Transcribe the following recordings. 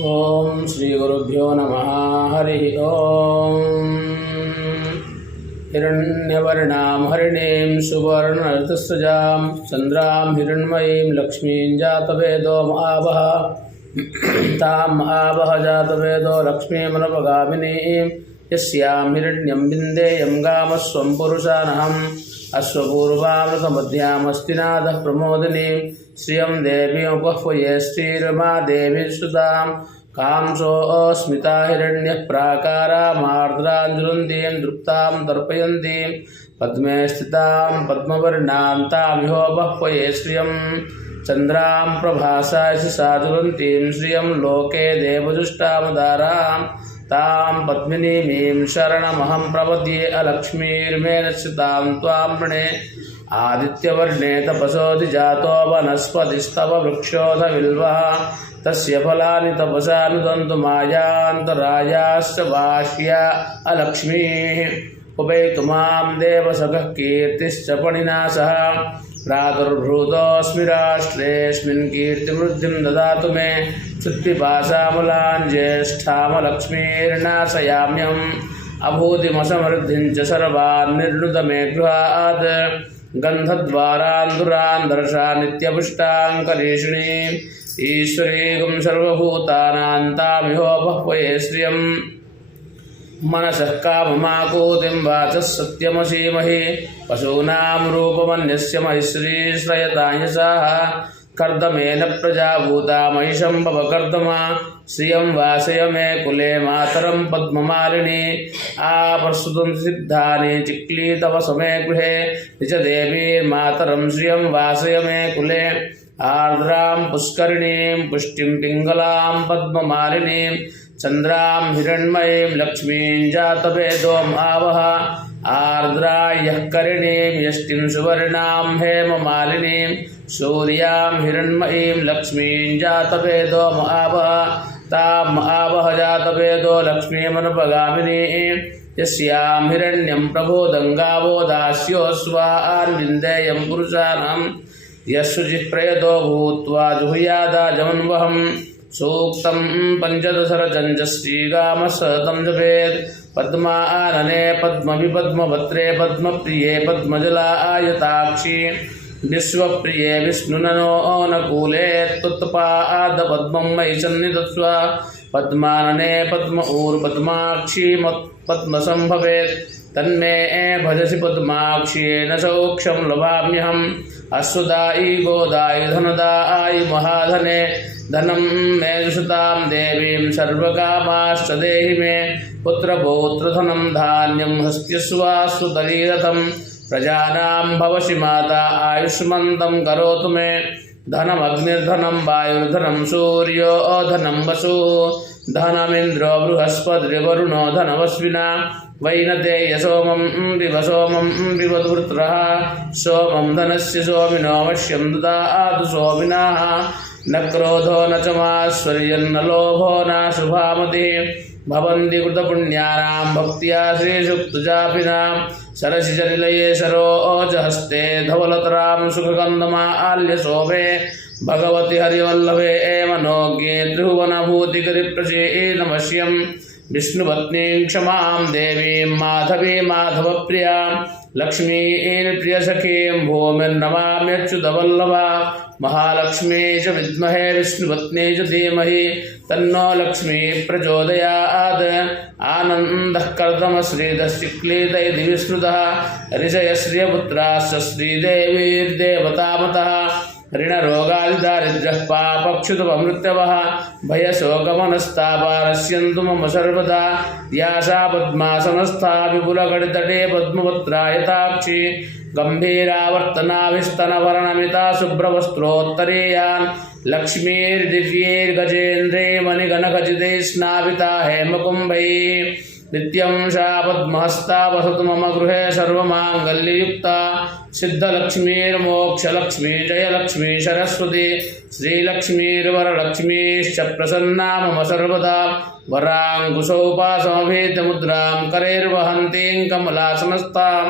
ओम श्री गुरुभ्यो नमः। हरि ओम। हिरण्यवर्णां हरिणीं सुवर्णरजस्रजां चन्द्रां हिरण्मयीं लक्ष्मीं जातवेदो महावः तां महावः जातवेदो लक्ष्मीमनपगामिनीं यस्यां हिरण्यं विन्देयं गामस्वं पुरुषानहम् अश्वपूर्वामृतमध्यामस्तिनाथः प्रमोदिनीं श्रियं देवीमुपह्वये श्रीरमा देवी सुतां कांसोऽस्मिता हिरण्यः प्राकारामार्द्राञ्जुलन्तीं दृप्तां तर्पयन्तीं पद्मे स्थितां पद्मवर्णां तामिहोपह्वये श्रियं चन्द्रां प्रभासा यशसा ज्वलन्तीं श्रियं लोके देवजुष्टामदारां तां पद्मिनीमीं शरणमहं प्रपद्ये अलक्ष्मीर्मे नश्यतां त्वां वृणे आदित्यवर्णे तपसोऽधिजातो वनस्पतिस्तव वृक्षोऽथ बिल्वः तस्य फलानि तपसा नुदन्तु मायान्तरायाश्च बाह्या अलक्ष्मीः उपैतु मां देवसखः कीर्तिश्च पणिना सह प्रादुर्भूतोऽस्मि राष्ट्रेऽस्मिन् कीर्तिवृद्धिं ददातु मे श्रुत्पिपासामलान् ज्येष्ठामलक्ष्मीर्नाशयाम्यहम् अभूतिमसमृद्धिं च सर्वान् निर्णुत मे गृहात् गन्धद्वारान् दर्शा नित्यपुष्टाङ्करीषिणीम् ईश्वरीं सर्वभूतानां तामिहोपह्वये श्रियं मनसः काममाकूतिं वाचः सत्यमसीमहि पशूनां रूपमन्यस्य महिश्रीश्रयतां यशाः कर्दमेन प्रजा भूता महिषं भवकर्दमा श्रियं वासय मे कुले मातरं पद्ममालिनी आपस्तुतं सिद्धानि चिक्लीतव समे गृहे निजदेवीर्मातरं श्रियं वासय मे कुले आर्द्रां पुष्करिणीं पुष्टिं पिङ्गलां पद्ममालिनीं चन्द्रां हिरण्मयीं लक्ष्मीं जातवेदो महावः आर्द्रायः करिणीं यष्टिं सुवर्णां हेममालिनीं सूर्यां हिरण्मयीं लक्ष्मीं जातवेदो महावः तां महावः जातवेदो लक्ष्मीमनुपगामिनीं यस्यां हिरण्यं प्रबोधं गावो दास्योऽस्वान् विन्देयं पुरुषाणाम् यशुजिप्रयतो भूत्वा जुहुयादाजमन्वहं सूक्तं पञ्चदशरचञ्च श्रीगामसतं जपेत् पद्मानने पद्मविपद्मभद्रे पद्मप्रिये पद्मजलायताक्षी विश्वप्रिये विष्णुननोऽनकूले त्वत्पादपद्मं मयि सन्निधत्स्व पद्मानने पद्मऊर्पद्माक्षी पद्मसम्भवेत् तन्मे भजसि पद्माक्षीन सौख्यं लभाम्यहम् अश्वदायी गोदायि धनदायि महाधने धनं मे दुषतां देवीं सर्वकामाश्च देहि मे पुत्रपौत्रधनं धान्यं हस्त्यश्वाश्वतरीरथं प्रजानां भवसि माता आयुष्मन्तं करोतु मे धनमग्निर्धनं वायुर्धनं सूर्यो धनं वसुः धनमिन्द्रो बृहस्पतिर्वरुणो धनवस्विना वैनतेय सोमं विवधुर्त्रः सोमं धनस्य सोमिनो वश्यं ददातु सोमिनः न क्रोधो न च माश्वर्यन्न लोभो न शुभामतिः भवन्ति कृतपुण्यानां भक्त्या श्रीसुप्तजापिनां सरसिजनिलये सरोजहस्ते धवलतरां सुखकन्दमाल्यशोभे भगवति हरिवल्लभे मनोज्ञे त्रिभुवनभूतिकरिप्रसीदमश्यम् विष्णुपत्नीं क्षमां देवीं माधवी माधवप्रियां लक्ष्मीं प्रियसखीं भूमिर्नमाम्यच्युतवल्लभा महालक्ष्मी च विद्महे विष्णुपत्नी च धीमहि तन्नो लक्ष्मी प्रचोदयात् आनन्दः कर्दमश्रीधश्चिक्लीत इति विस्मृतः ऋषयश्रियपुत्राश्च श्रीदेवीर्देवतामतः ऋणरोगादिदारिद्र्यः पापक्षुतममृत्यवः भयशोकमनस्तापारस्यन्तु मम सर्वदा यासा पद्मासनस्था विपुलगडितटे पद्मपत्रायताक्षी गम्भीरावर्तनाभिस्तनभरणमिता शुभ्रवस्त्रोत्तरीयान् लक्ष्मीर्दिव्यैर्गजेन्द्रे मणिगणखचितैः स्नापिता हेमकुम्भैः नित्यं सा पद्महस्ता वसतु मम गृहे सर्वमाङ्गल्ययुक्ता सिद्धलक्ष्मीर्मोक्षलक्ष्मी जयलक्ष्मी सरस्वती श्रीलक्ष्मीर्वरलक्ष्मीश्च प्रसन्ना मम सर्वदा वराङ्कुशोपासमभीतमुद्रां करैर्वहन्तीं कमलासनस्तां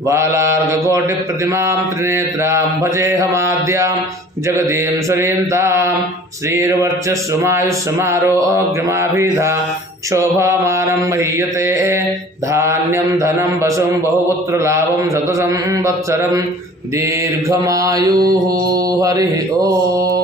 बालार्ककोटिप्रतिमां त्रिनेत्रां भजेऽहमाद्यां जगदीं श्रीं तां श्रीर्वर्चस्वमायुष्यमारोग्यमाभिधा शोभामानं महीयते धान्यं धनं वसुं बहुपुत्रलाभं शतसंवत्सरं दीर्घमायुः हरिः ओम्।